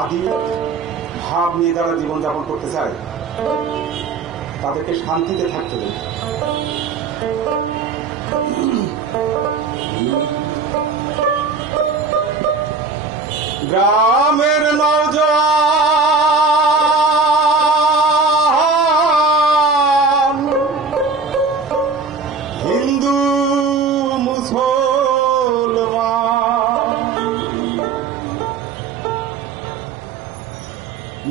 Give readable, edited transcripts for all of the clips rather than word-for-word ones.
আদি ভাব নিয়ে যারা জীবনযাপন করতে চায় তাদেরকে শান্তিতে থাকতে দেয়। গ্রামের নওজোয়ান হিন্দু মুসলমান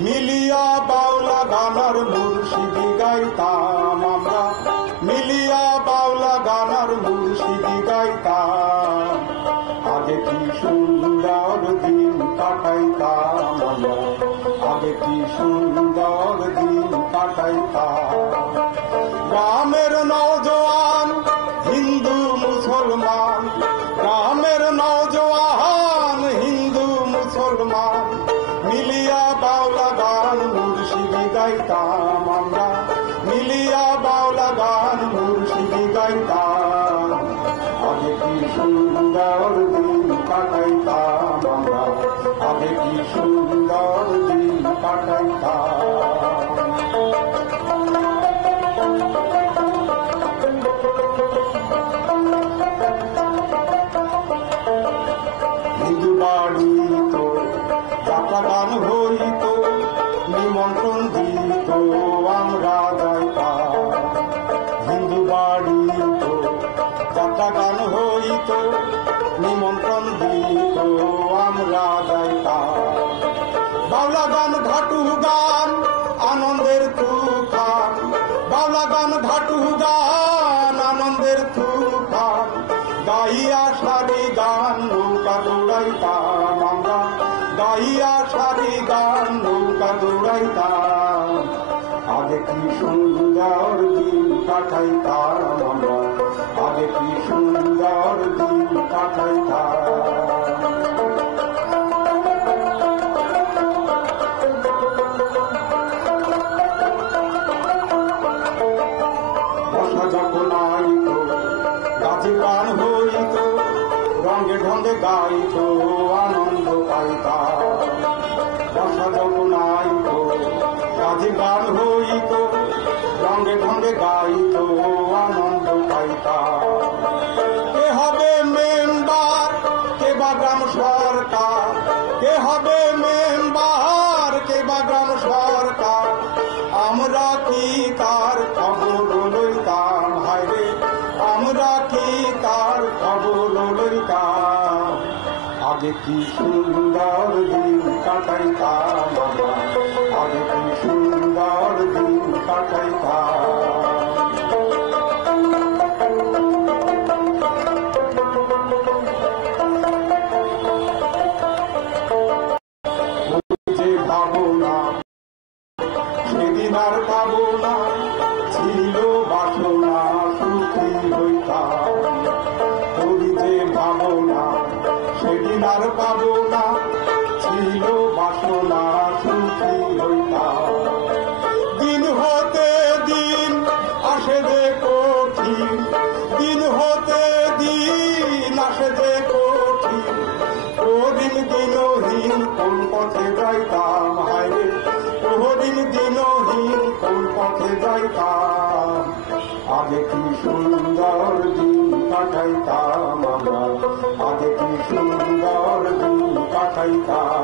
মিলিয়া বাউলা গানার মুর্শিদি গাইতাম আমরা, মিলিয়া বাউলা গানার মুর্শিদি গাইতাম। আগে কি সুন্দর দিন কাটাইতাম আমরা, আগে কি সুন্দর দিন কাটাইতাম। গ্রামের নওজোয়ান হিন্দু মুসলমান, গ্রামের নওজোয়ান হিন্দু মুসলমান মিলিয়া বাউলা গান মুর্শিদি গাইতাম আমরা, মিলিয়া বাউলা গান মুর্শিদি গাইতাম। আগে কি সুন্দর দিন কাটাইতাম আমরা, আগে কি সুন্দর দিন কাটাইতাম। হিন্দু বাড়িত যাত্রা গান হইত, নিমন্ত্রণ দিত আমরা যাইতাম। হিন্দু বাড়িত যাত্রা গান হইত, নিমন্ত্রণ দিত আমরা যাইতাম। বাউলা গান ঘাটু গান আনন্দের তুফান, বাউলা গান ঘাটু গান আনন্দের তুফান গাইয়া সারি গান নৌকা দৌড়াইতাম আমরা, গাইয়া সারি গান নৌকা দৌড়াইতাম। আগে কি সুন্দর দিন কাটাইতাম আমরা, আগে কি সুন্দর দিন কাটাইতাম। বর্ষা যখন আইত গাছে গান হইত, রঙে ঢঙ্গে গাইত আনন্দ পাইতাম। বর্ষা যখন আইত গাছে গান হইত, রঙে ঢঙ্গে গাইত আনন্দ পাইতাম। কে হবে মেম্বার কে বা গ্রাম সরকার, কে হবে মেম্বার কে বা গ্রাম সরকার আমরা কি তার খবর লইতাম। হায়রে আমরা কি তার খবর লইতাম। আগে কি সুন্দর দিন কাটাইতাম আমরা, আগে কি সুন্দর দিন কাটাইতাম। যে ভাবনা সেদিন আর পাবো না, ছিল বাসনা সুখী হইতাম। ওই যে ভাবনা সেদিন আর পাবো না, ছিল বাসনা সুখী হইতাম। দিন হতে দিন আসে যে কঠিন, দিন হতে দিন আসে যে কঠিন ওদিন দিনহীন কোন পথে যাইতাম। হায়রে ওদিন দিনহীন কোন পথে যাইতাম। আগে কি সুন্দর দিন কাটাইতাম আমরা, আগে কি সুন্দর দিন কাটাইতাম।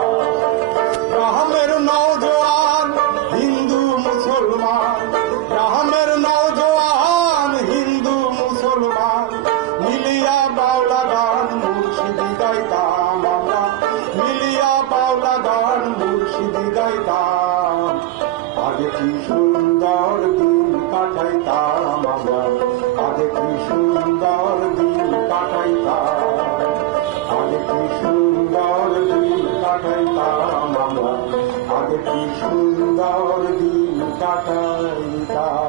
গ্রামের নওজোয়ান হিন্দু মুসলমান, গ্রামের নওজোয়ান হিন্দু মুসলমান মিলিয়া বাউলা গান মুর্শিদি গাইতাম আমরা, মিলিয়া বাউলা গান মুর্শিদি গাইতাম। আগে কি সুন্দর দিন কাটাইতাম আমরা, আগে কি সুন্দর দিন কাটাইতাম। আগে কি সুন্দর দিন কাটাইতাম আমরা, আগে কি সুন্দর দিন কাটাইতাম।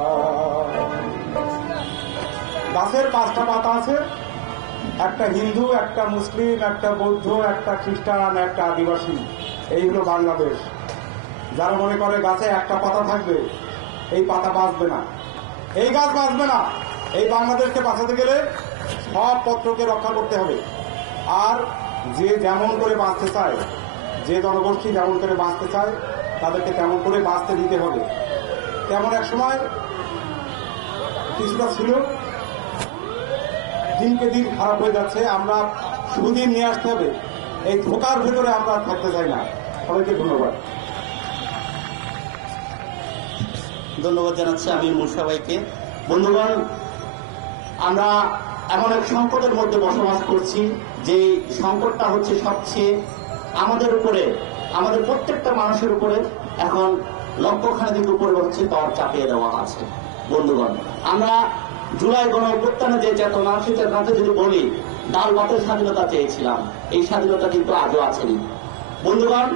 গাছের 5টা পাতা আছে, একটা হিন্দু, একটা মুসলিম, একটা বৌদ্ধ, একটা খ্রিস্টান, একটা আদিবাসী। এই হলো বাংলাদেশ। যারা মনে করে গাছে একটা পাতা থাকবে, এই পাতা বাঁচবে না, এই গাছ বাঁচবে না। এই বাংলাদেশকে বাঁচাতে গেলে সব পত্রকে রক্ষা করতে হবে। আর যে যেমন করে বাঁচতে চায় যে জনগোষ্ঠী যেমন করে বাঁচতে চায় তাদেরকে তেমন করে বাঁচতে দিতে হবে। তেমন এক সময় কিছুটা ছিল, দিনকে দিন খারাপ হয়ে যাচ্ছে। আমরা সুদিন নিয়ে আসতে হবে, এই ধোকার ভেতরে আমরা থাকতে চাই না। সবাইকে ধন্যবাদ। ধন্যবাদ জানাচ্ছি আমি মুর্শা ভাইকে। বন্ধুগণ, আমরা এমন এক সংকটের মধ্যে বসবাস করছি, যে সংকটটা হচ্ছে সবচেয়ে আমাদের উপরে, আমাদের প্রত্যেকটা মানুষের উপরে এখন লক্ষখানেক উপরে হচ্ছে তর চাপিয়ে দেওয়া আছে। বন্ধুগণ, আমরা জুলাই গণ অভ্যুত্থানে যে চেতনা, সে চেতনাতে যদি বলি ডাল ভাতের স্বাধীনতা চেয়েছিলাম, এই স্বাধীনতা কিন্তু আজও আসেনি। বন্ধুগণ,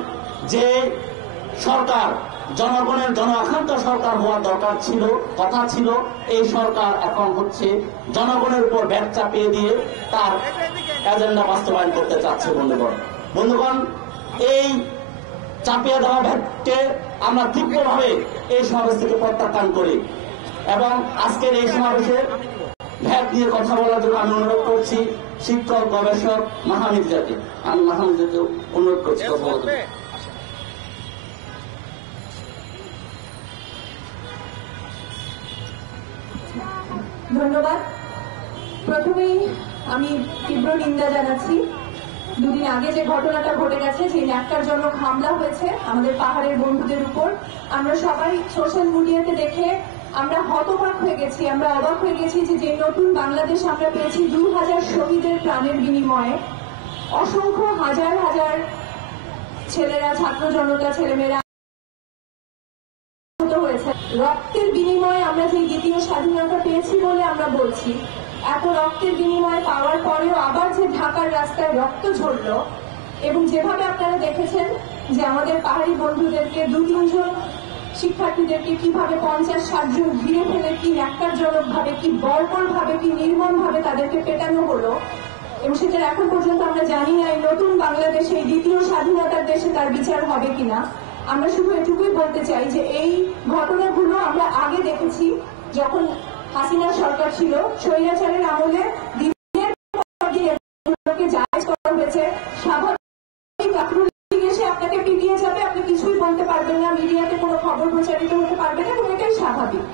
যে সরকার জনগণের জন আকাঙ্ক্ষিত সরকার হওয়ার দরকার ছিল, কথা ছিল, এই সরকার এখন হচ্ছে জনগণের উপর ব্যাট চাপিয়ে দিয়ে তার এজেন্ডা বাস্তবায়ন করতে চাচ্ছে। বন্ধুগণ, এই চাপিয়ে দেওয়া ভ্যাটকে আমরা তীব্রভাবে এই সমাবেশ থেকে প্রত্যাখ্যান করি এবং আজকের এই সমাবেশে ভ্যাট নিয়ে কথা বলার জন্য আমি অনুরোধ করছি শিক্ষক গবেষক মাহমিদুরকে। আমি মাহমিদুরকে অনুরোধ করছি কথা বলতে। ধন্যবাদ। প্রথমেই আমি তীব্র নিন্দা জানাচ্ছি দুদিন আগে যে ঘটনাটা ঘটে গেছে, যে ন্যাক্কারজনক হামলা হয়েছে আমাদের পাহাড়ের বন্ধুদের উপর। আমরা সবাই সোশ্যাল মিডিয়াতে দেখে আমরা হতবাক হয়ে গেছি, আমরা অবাক হয়ে গেছি যে নতুন বাংলাদেশ আমরা পেয়েছি 2000 শহীদের প্রাণের বিনিময়ে। অসংখ্য হাজার হাজার ছেলেরা, ছাত্র জনতা, ছেলেমেয়েরা হয়েছে। রক্তের বিনিময়ে আমরা যে দ্বিতীয় স্বাধীনতা পেয়েছি বলে আমরা বলছি। এত রক্তের বিনিময়ে পাওয়ার পরেও আবার যে ঢাকার রাস্তায় রক্ত ঝরল, এবং যেভাবে আপনারা দেখেছেন যে আমাদের পাহাড়ি বন্ধুদেরকে 2-3 জন শিক্ষার্থীদেরকে কিভাবে 50-60 জন ঘিরে ফেলে কি ন্যাক্কারজনক ভাবে, কি বর্বর ভাবে, কি নির্মম ভাবে তাদেরকে পেটানো হলো, এবং সেটা এখন পর্যন্ত আমরা জানি না এই নতুন বাংলাদেশে, এই দ্বিতীয় স্বাধীনতার দেশে তার বিচার হবে কিনা। আমরা শুধু এটুকুই বলতে চাই যে এই ঘটনাগুলো আমরা আগে দেখেছি, যখন হাসিনা সরকার ছিল, স্বৈরাচারের আমলে দিনের পর দিন এগুলোকে জায়েজ করা হয়েছে। স্বাভাবিক এসে আপনাকে পিটিয়ে যাবে, আপনি কিছুই বলতে পারবেন না, মিডিয়াতে কোনো খবর প্রচারিত হতে পারবে না, এবং এটাই স্বাভাবিক।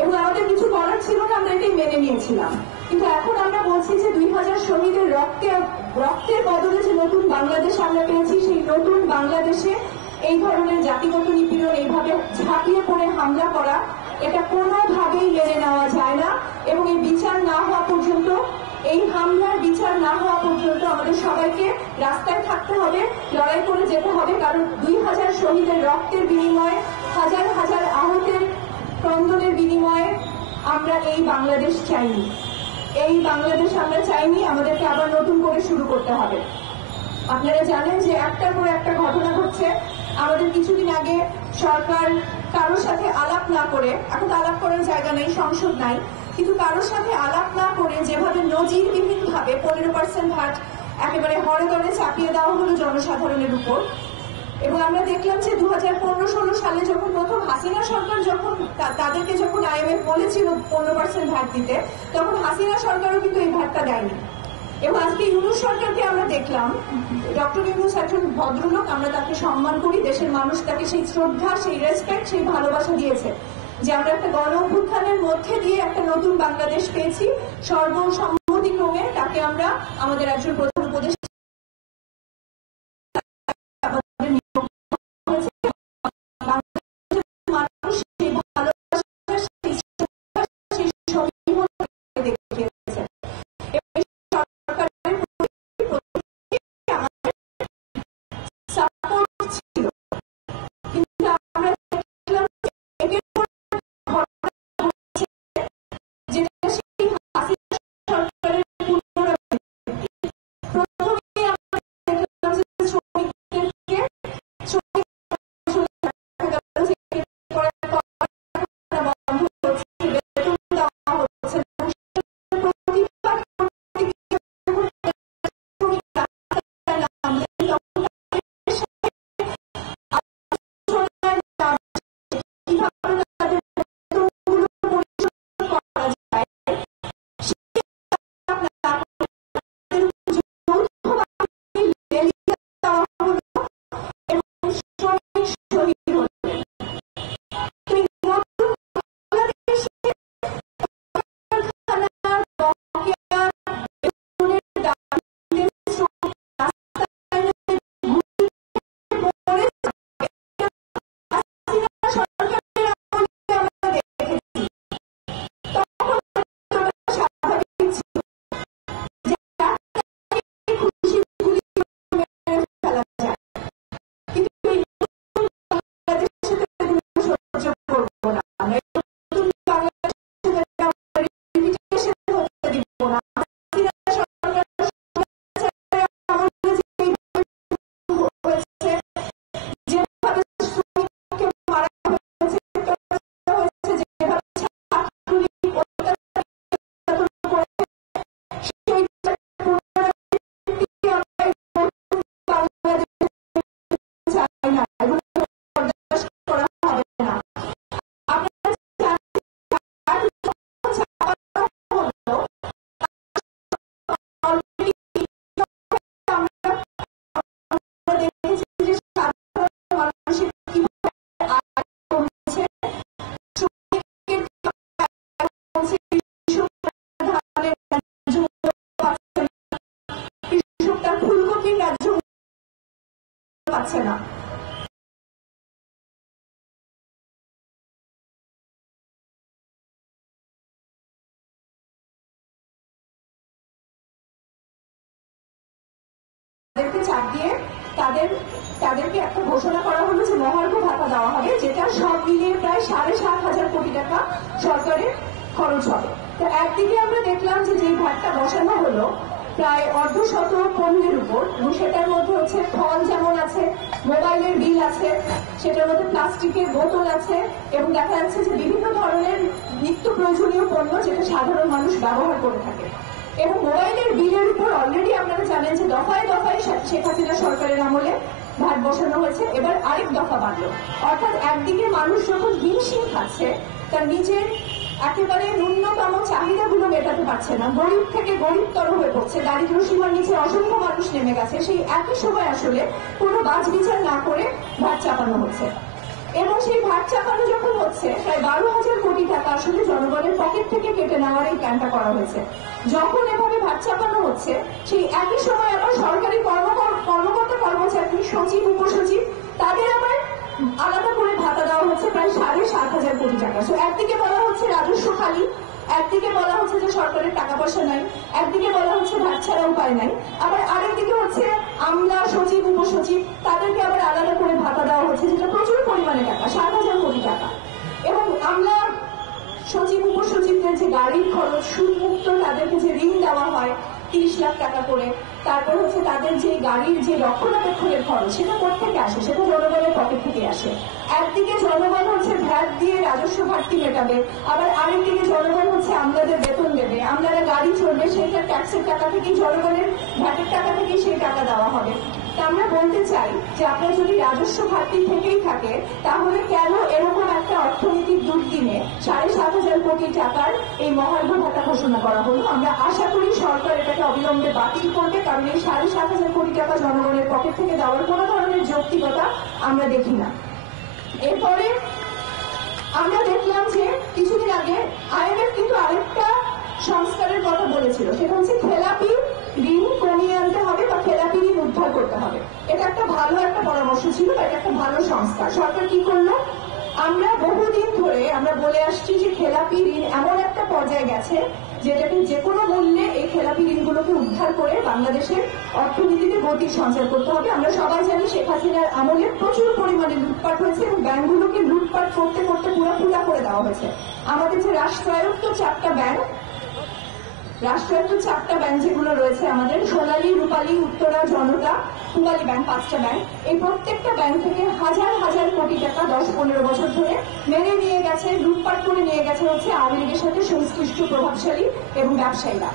এবং আমাদের কিছু করার ছিল না, আমরা এটাই মেনে নিয়েছিলাম। কিন্তু এখন আমরা বলছি যে 2000 শহীদের রক্তের বদলে যে নতুন বাংলাদেশ আমরা পেয়েছি, সেই নতুন বাংলাদেশে এই ধরনের জাতিগত নিপীড়ন, এইভাবে ঝাঁপিয়ে পড়ে হামলা করা, এটা কোনোভাবেই মেনে নেওয়া যায় না। এবং এই বিচার না হওয়া পর্যন্ত, এই হামলার বিচার না হওয়া পর্যন্ত আমাদের সবাইকে রাস্তায় থাকতে হবে, লড়াই করে যেতে হবে। কারণ 2000 শহীদের রক্তের বিনিময়ে, হাজার হাজার আহতের ক্রন্দনের বিনিময়ে আমরা এই বাংলাদেশ চাইনি। এই বাংলাদেশ আমরা চাইনি, আমাদেরকে আবার নতুন করে শুরু করতে হবে। আপনারা জানেন যে একটার পর একটা ঘটনা ঘটছে। আমাদের কিছুদিন আগে সরকার কারোর সাথে আলাপ না করে, এখন আলাপ করার জায়গা নেই, সংসদ নাই, কিন্তু কারোর সাথে আলাপ না করে যেভাবে নজিরবিহীন ভাবে 15% ভ্যাট একেবারে হরে দরে চাপিয়ে দেওয়া হলো জনসাধারণের উপর। এবং আমরা দেখলাম যে 2015-16 সালে যখন প্রথম হাসিনা সরকার যখন তাদেরকে যখন IMF বলেছিল 15% ভ্যাট দিতে, তখন হাসিনা সরকারও কিন্তু এই ভ্যাটটা দেয়নি। এবং আজকে ইউনূস সরকারকে আমরা দেখলাম, ডক্টর ইউনূস একজন ভদ্রলোক, আমরা তাকে সম্মান করি, দেশের মানুষ তাকে সেই শ্রদ্ধা, সেই রেসপেক্ট, সেই ভালোবাসা দিয়েছে যে আমরা একটা গণ অভ্যুত্থানের মধ্যে দিয়ে একটা নতুন বাংলাদেশ পেয়েছি। সর্বসম্মতিক্রমে তাকে আমরা আমাদের একজন প্রধান উপদেষ্টা হচ্ছে না। তাদেরকে চাপ দিয়ে তাদেরকে একটা ঘোষণা করা হলো যে মহার্ঘ ভাতা দেওয়া হবে, যেটা সব মিলিয়ে প্রায় 7,500 কোটি টাকা সরকারের খরচ হবে। তো একদিকে আমরা দেখলাম যে যেই ভাতটা বসানো হলো প্রায় অর্ধশত পণ্যের উপর, এবং সেটার মধ্যে হচ্ছে ফল যেমন আছে, মোবাইলের বিল আছে, সেটার মধ্যে প্লাস্টিকের বোতল আছে, এবং দেখা যাচ্ছে যে বিভিন্ন ধরনের নিত্য প্রয়োজনীয় পণ্য যেটা সাধারণ মানুষ ব্যবহার করে থাকে। এবং মোবাইলের বিলের উপর অলরেডি আপনারা জানেন যে দফায় দফায় শেখ হাসিনা সরকারের আমলে ভাট বসানো হয়েছে, এবার আরেক দফা বাড়লো। অর্থাৎ একদিকে মানুষ যখন হিমশিম খাচ্ছে, তার নিজের একেবারে ন্যূনতম চাহিদাগুলো মেটাতে পারছে না, গরিব থেকে গরিবতর হয়ে পড়ছে, দারিদ্র সীমার নিচে অসংখ্য মানুষ নেমে গেছে, সেই একই সময় আসলে কোনো বাজ বিচার না করে ভাট চাপানো হচ্ছে। এবং সেই ভাট চাপানো যখন হচ্ছে, প্রায় 12,000 কোটি টাকা আসলে জনগণের পকেট থেকে কেটে নেওয়ার এই প্ল্যানটা করা হয়েছে। যখন এভাবে ভাট চাপানো হচ্ছে, সেই একই সময় আবার সরকারি কর্মকর্তা কর্মচারী, সচিব, উপসচিব, তাদের আবার আলাদা করে ভাতা দেওয়া হচ্ছে প্রায় 7,500 কোটি টাকা। তো একদিকে বলা হচ্ছে রাজস্ব খালি, একদিকে বলা হচ্ছে যে সরকারের টাকা পয়সা নাই, একদিকে বলা হচ্ছে ভাট ছাড়া উপায় নাই, আবার আরেকদিকে হচ্ছে আমলা, সচিব, উপসচিব, তাদেরকে আবার আলাদা করে ভাতা দেওয়া হচ্ছে, যেটা প্রচুর পরিমাণে টাকা, 7,000 কোটি টাকা। এবং আমলা, সচিব, উপসচিবদের যে গাড়ির খরচ সুদমুক্ত, তাদেরকে যে ঋণ দেওয়া হয় 30 লাখ টাকা করে, তারপর হচ্ছে তাদের যে গাড়ির যে রক্ষণাবেক্ষণের খরচ, সেটা কোথেকে আসে? সেটা জনগণের পকেট থেকে আসে। একদিকে জনগণ হচ্ছে ভ্যাট দিয়ে রাজস্ব ঘাটতি মেটাবে, আবার আরেকদিকে জনগণ হচ্ছে আমলাদের বেতন দেবে, আমলারা গাড়ি চলবে, সেইটা ট্যাক্সের টাকা থেকেই, জনগণের ভ্যাটের টাকা থেকেই সেই টাকা দেওয়া হবে। তা আমরা বলতে চাই যে আপনার যদি রাজস্ব ঘাটতি থেকেই থাকে, তাহলে কেন এরকম একটা অর্থনৈতিক দুর্দিনে 7,500 কোটি টাকার এই মহার্ঘ ভাতা ঘোষণা করা হলো? আমরা আশা করি সরকার এটাকে অবিলম্বে বাতিল করবে, কারণ এই 7,500 কোটি টাকা জনগণের পকেট থেকে দেওয়ার কোনো ধরনের যৌক্তিকতা আমরা দেখি না। এরপরে আমরা দেখলাম যে কিছুদিন আগে IMF কিন্তু আরেকটা সংস্কারের কথা বলেছিল, সেটা হচ্ছে খেলাপি ঋণ কমিয়ে আনতে হবে বা খেলাপি ঋণ উদ্ধার করতে হবে। এটা একটা ভালো একটা পরামর্শ ছিল, এটা একটা ভালো সংস্কার। সরকার কি করলো? আমরা বহুদিন ধরে আমরা বলে আসছি যে খেলাপি ঋণ এমন একটা পর্যায়ে গেছে যেটাকে যে কোনো মূল্যে এই খেলাপি ঋণগুলোকে উদ্ধার করে বাংলাদেশের অর্থনীতিতে গতি সঞ্চার করতে হবে। আমরা সবাই জানি শেখ হাসিনার আমলে প্রচুর পরিমাণে লুটপাট হয়েছে এবং ব্যাংকগুলোকে লুটপাট করতে করতে পুরো ফুটা করে দেওয়া হয়েছে। আমাদের যে রাষ্ট্রায়ত্ত 4টা ব্যাংক যেগুলো রয়েছে আমাদের, সোনালী, রূপালী, উত্তরা, জনতা, পূবালী ব্যাংক, 5টা ব্যাংক, এই প্রত্যেকটা ব্যাংক থেকে হাজার হাজার কোটি টাকা 10-15 বছর ধরে মেরে নিয়ে গেছে, লুটপাট করে নিয়ে গেছে হচ্ছে আওয়ামী লীগের সাথে সংশ্লিষ্ট প্রভাবশালী এবং ব্যবসায়ীরা।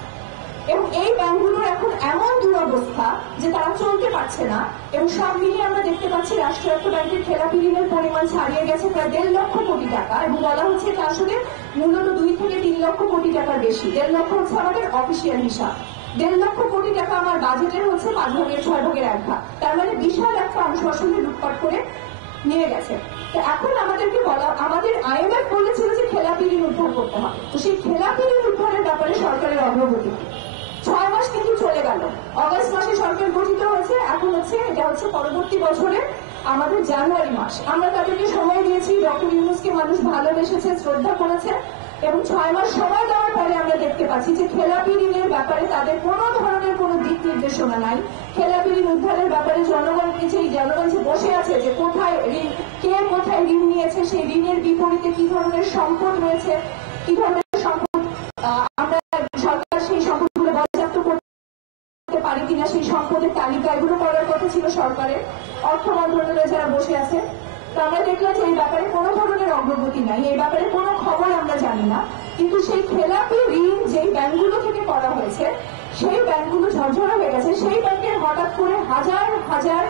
এবং এই ব্যাংকগুলোর এখন এমন দুরবস্থা যে তারা চলতে পারছে না, এবং সব মিলিয়ে আমরা দেখতে পাচ্ছি রাষ্ট্রায়ত্ত ব্যাংকের খেলাপি ঋণের পরিমাণ ছাড়িয়ে গেছে প্রায় 1.5 লক্ষ কোটি টাকা, এবং বলা হচ্ছে এটা আসলে মূলত 2 থেকে 3 লক্ষ কোটি টাকার বেশি। 1.5 লক্ষ হচ্ছে আমাদের অফিসিয়াল হিসাব, 1.5 লক্ষ কোটি টাকা আমার বাজেটের হচ্ছে 5/6 ভাগ। তার মানে বিশাল একটা অংশ আসলে লুটপাট করে নিয়ে গেছে। তো এখন আমাদেরকে আমাদের IMF বলেছিল যে খেলাপি ঋণ উদ্ধার করতে হবে। তো সেই খেলাপি ঋণ উদ্ধারের ব্যাপারে সরকারের অগ্রগতি 6 মাস কিন্তু চলে গেল। অগস্ট মাসে সরকার গঠিত হয়েছে, এখন এটা হচ্ছে পরবর্তী বছরে আমাদের জানুয়ারি মাস। আমরা তাদেরকে সময় দিয়েছি, ডক্টর ইউনূসকে মানুষ ভালোবেসেছে, শ্রদ্ধা করেছে, এবং 6 মাস সময় দেওয়ার পরে আমরা দেখতে পাচ্ছি যে খেলাপি ঋণের ব্যাপারে তাদের কোনো ধরনের কোনো দিক নির্দেশনা নাই। খেলাপি ঋণ উদ্ধারের ব্যাপারে জনগণ যে বসে আছে যে কোথায় ঋণ, কে কোথায় ঋণ নিয়েছে, সেই ঋণের বিপরীতে কি ধরনের সম্পদ রয়েছে, কি ধরনের সম্পদ আমরা সরকার সেই সম্পদগুলো বাজেয়াপ্ত করতে পারি কিনা, সেই সম্পদের তালিকা এগুলো করার কথা ছিল সরকারের। অর্থ মন্ত্রণালয়ে যারা বসে আছে, তো আমরা দেখলাম যে এই ব্যাপারে কোনো ধরনের অগ্রগতি নাই, এই ব্যাপারে কোনো খবর আমরা জানি না। কিন্তু সেই খেলাপি ঋণ যেই ব্যাংকগুলো থেকে করা হয়েছে, সেই ব্যাংকগুলো ঝরঝরা হয়ে গেছে। সেই ব্যাংকের হঠাৎ করে হাজার হাজার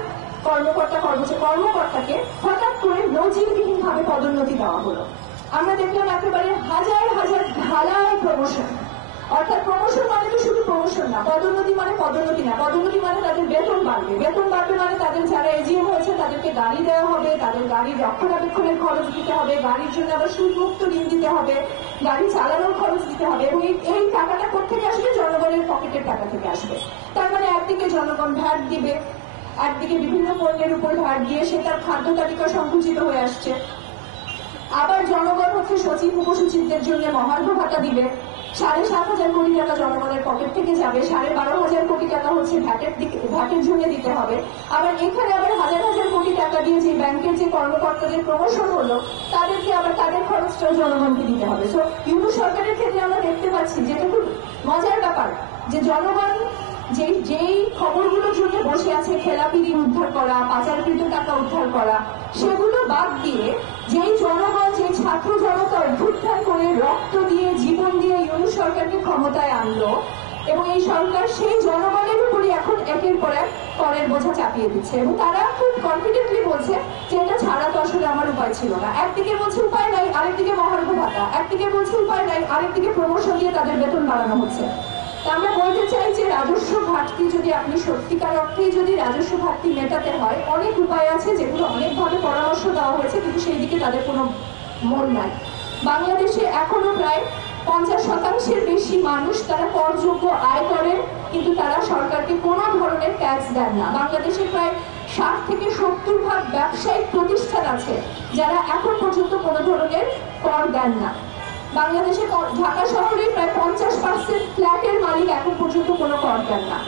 কর্মকর্তাকে হঠাৎ করে নজিরবিহীন ভাবে পদোন্নতি দেওয়া হলো। আমরা দেখলাম একেবারে হাজার হাজার ঢালাই প্রমোশন। অর্থাৎ প্রমোশন মানে তো শুধু প্রমোশন না, পদোন্নতি মানে পদোন্নতি না, পদোন্নতি মানে তাদের বেতন বাড়বে, বেতন বাড়বে মানে তাদের যারা এজিএম হয়েছে তাদেরকে গাড়ি দেওয়া হবে, তাদের গাড়ির রক্ষণাবেক্ষণের খরচ দিতে হবে, গাড়ির জন্য আবার সুদমুক্ত ঋণ দিতে হবে, গাড়ি চালানোর খরচ দিতে হবে, এবং এই টাকাটা কোথেকে আসবে? জনগণের পকেটের টাকা থেকে আসবে। তার মানে একদিকে জনগণ ভ্যাট দিবে, একদিকে বিভিন্ন পণ্যের উপর ভার দিয়ে সে তার খাদ্য তালিকা সংকুচিত হয়ে আসছে। আবার জনগণ হচ্ছে সচিব উপসচিবদের জন্য মহার্ঘ ভাতা দিবে, 7,500 কোটি টাকা জনগণের পকেট থেকে যাবে, 12,500 কোটি টাকা হচ্ছে ভ্যাটের জন্য দিতে হবে। আবার এখানে আবার হাজার হাজার কোটি টাকা দিয়ে যে ব্যাংকের যে কর্মকর্তাদের প্রমোশন হলো তাদেরকে আবার তাদের খরচটাও জনগণকে দিতে হবে। তো ইউনূস সরকারের ক্ষেত্রে আমরা দেখতে পাচ্ছি যেটা খুব মজার ব্যাপার যে জনগণ যেই খবরগুলোর জন্য বসে আছে, খেলাপি ঋণ উদ্ধার করা, পাচারকৃত টাকা উদ্ধার করা, সেগুলো বাদ দিয়ে যেই জনগণ, যে ছাত্র জনতা অভ্যুত্থান করে রক্ত দিয়ে জীবন দিয়ে ইউনূস সরকারকে ক্ষমতায় আনলো এবং এই সরকার সেই জনগণের উপরই এখন একের পর এক করের বোঝা চাপিয়ে দিচ্ছে এবং তারা খুব কনফিডেন্টলি বলছে যে এটা ছাড়া তো আসলে আমার উপায় ছিল না। একদিকে বলছে উপায় নাই, আরেকদিকে মহার্ঘ ভাতা, একদিকে বলছে উপায় নাই, আরেকদিকে প্রমোশন দিয়ে তাদের বেতন বাড়ানো হচ্ছে। আমরা বলতে চাই যে রাজস্ব ঘাটতি যদি আপনি সত্যিকার অর্থেই যদি রাজস্ব ঘাটতি মেটাতে হয়, অনেক উপায় আছে যেগুলো অনেকভাবে পরামর্শ দেওয়া হয়েছে, কিন্তু সেই দিকে তাদের কোনো মন নাই। বাংলাদেশে এখনো প্রায় 50% বেশি মানুষ তারা করযোগ্য আয় করেন, কিন্তু তারা সরকারকে কোনো ধরনের ট্যাক্স দেন না। বাংলাদেশে প্রায় 60 থেকে 70% ব্যবসায়িক প্রতিষ্ঠান আছে যারা এখন পর্যন্ত কোনো ধরনের কর দেন না। বাংলাদেশে ঢাকা শহরে প্রায় 50% ফ্ল্যাটের মালিক এখন পর্যন্ত কোনো কর দেন না।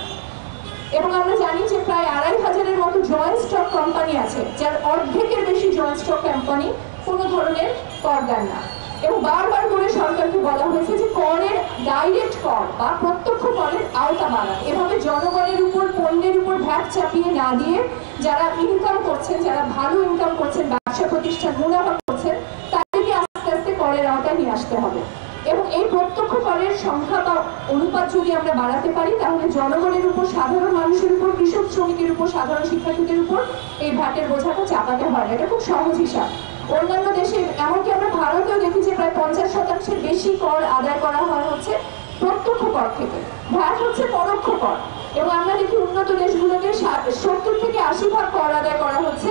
এবং আমরা জানি যে প্রায় 2,500-এর মতো জয়েন্ট স্টক কোম্পানি আছে যার অর্ধেকের বেশি জয়েন্ট স্টক কোম্পানি কোনো ধরনের কর দেন না। এবং বারবার করে সরকারকে বলা হয়েছে যে করের ডাইরেক্ট কর বা প্রত্যক্ষ করের আওতা বাড়ান। এভাবে জনগণের উপর পণ্যের উপর ভ্যাট চাপিয়ে না দিয়ে যারা ইনকাম করছেন, যারা ভালো ইনকাম করছেন, ব্যবসা প্রতিষ্ঠান মুনাফা করছেন, তাদেরকে আস্তে আস্তে করের আওতায় নিয়ে আসতে হবে। এবং এই প্রত্যক্ষ করের সংখ্যা বা অনুপাত যদি আমরা বাড়াতে পারি তাহলে জনগণের উপর, সাধারণ মানুষের উপর, কৃষক শ্রমিকের উপর, সাধারণ শিক্ষার্থীদের উপর এই ভ্যাটের বোঝাটা চাপাতে হয়। এটা খুব সহজ হিসাব। অন্যান্য দেশে, এমনকি আমরা ভারতেও দেখি যে প্রায় 50%-এর বেশি কর আদায় করা হয় হচ্ছে প্রত্যক্ষ কর থেকে, ভ্যাট হচ্ছে পরোক্ষ কর। এবং আমরা দেখি উন্নত দেশগুলোকে 70 থেকে 80% কর আদায় করা হচ্ছে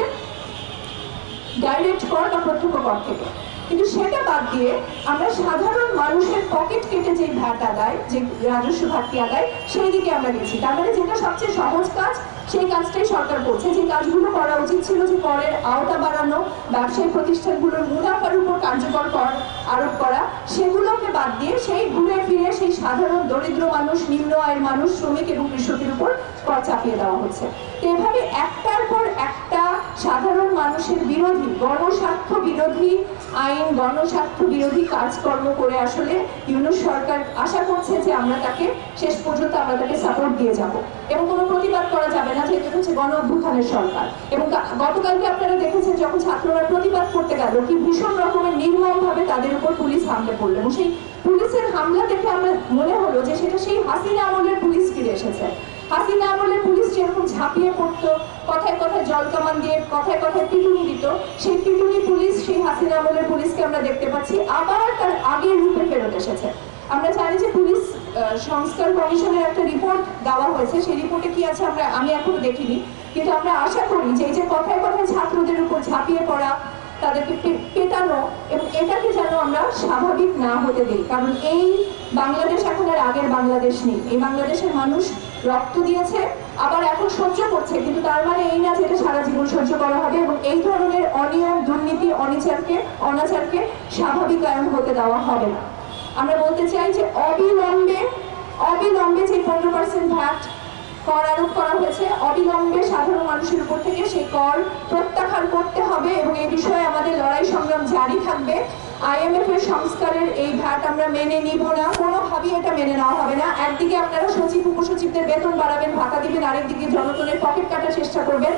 ডাইরেক্ট কর বা প্রত্যক্ষ কর থেকে। কিন্তু সেটা বাদ দিয়ে আমরা সাধারণ মানুষের পকেট কেটে যে ভ্যাট আদায়, যে রাজস্ব ঘাটতি আদায়, সেই দিকে আমরা গেছি। তার মানে যেটা সবচেয়ে সহজ কাজ সেই কাজটাই সরকার করছে। যে কাজগুলো করা উচিত ছিল, যে করের আওতা বাড়ানো, ব্যবসায়িক প্রতিষ্ঠানগুলোর মুনাফার উপর কার্যকর কর আরোপ করা, সেগুলোকে বাদ দিয়ে সেই ঘুরে ফিরে সেই সাধারণ দরিদ্র মানুষ, নিম্ন আয়ের মানুষ, শ্রমিক এবং কৃষকের উপর কর চাপিয়ে দেওয়া হচ্ছে। তো এভাবে একটার পর একটা সাধারণ মানুষের বিরোধী, গণস্বার্থ বিরোধী আইন, গণস্বার্থ বিরোধী কাজকর্ম করে আসলে ইউনূস সরকার আশা করছে যে আমরা তাকে শেষ পর্যন্ত আমরা তাকে সাপোর্ট দিয়ে যাব এবং কোনো প্রতিবাদ করা যাবে না, যেহেতু হচ্ছে গণ অভ্যুত্থানের সরকার। এবং গতকালকে আপনারা দেখেছেন যখন ছাত্ররা প্রতিবাদ করতে গেল, কি ভীষণ রকমের নির্মমভাবে তাদের উপর পুলিশ হামলা করলো এবং সেই পুলিশের হামলা দেখে আমরা মনে হলো যে সেটা সেই হাসিনা আমলের পুলিশ ফিরে এসেছে। হাসিনা আমলের পুলিশ যেরকম ঝাঁপিয়ে পড়তো, কথায় কথায় জল কামান দিয়ে, কথায় কথায় পিটুনি দিত, সেই পিটুনি পুলিশ, সেই হাসিনা আমলের পুলিশকে আমরা দেখতে পাচ্ছি আবার তার আগের রূপে ফেরত এসেছে। আমরা জানি যে পুলিশ সংস্কার কমিশনের একটা রিপোর্ট দেওয়া হয়েছে, সেই রিপোর্টে কি আছে আমি এখনো দেখিনি, কিন্তু আমরা আশা করি যে এই যে কথায় কথায় ছাত্রদের উপর ঝাঁপিয়ে পড়া, তাদেরকে পেটানো, এবং এটাকে যেন আমরা স্বাভাবিক না হতে দিই। কারণ এই বাংলাদেশ এখন আর আগের বাংলাদেশ নেই। এই বাংলাদেশের মানুষ রক্ত দিয়েছে, আবার এখন সহ্য করছে, কিন্তু তার মানে এই না যে এটা সারা জীবন সহ্য করা হবে এবং এই ধরনের অনিয়ম, দুর্নীতি, অনাচারকে স্বাভাবিকায়ন হতে দেওয়া হবে না। আমরা বলতে চাই যে অবিলম্বে যে 15% ভ্যাট কর আরোপ করা হয়েছে, অবিলম্বে সাধারণ মানুষের উপর থেকে সেই কর প্রত্যাহার করতে হবে এবং এই বিষয়ে আমাদের লড়াই সংগ্রাম জারি থাকবে। IMF এর সংস্কারের এই ভ্যাট আমরা মেনে নিব না, কোনোভাবেই এটা মেনে নেওয়া হবে না। একদিকে আপনারা সচিব উপসচিবদের বেতন বাড়াবেন, ভাতা দিবেন, আরেকদিকে জনগণের পকেট কাটার চেষ্টা করবেন।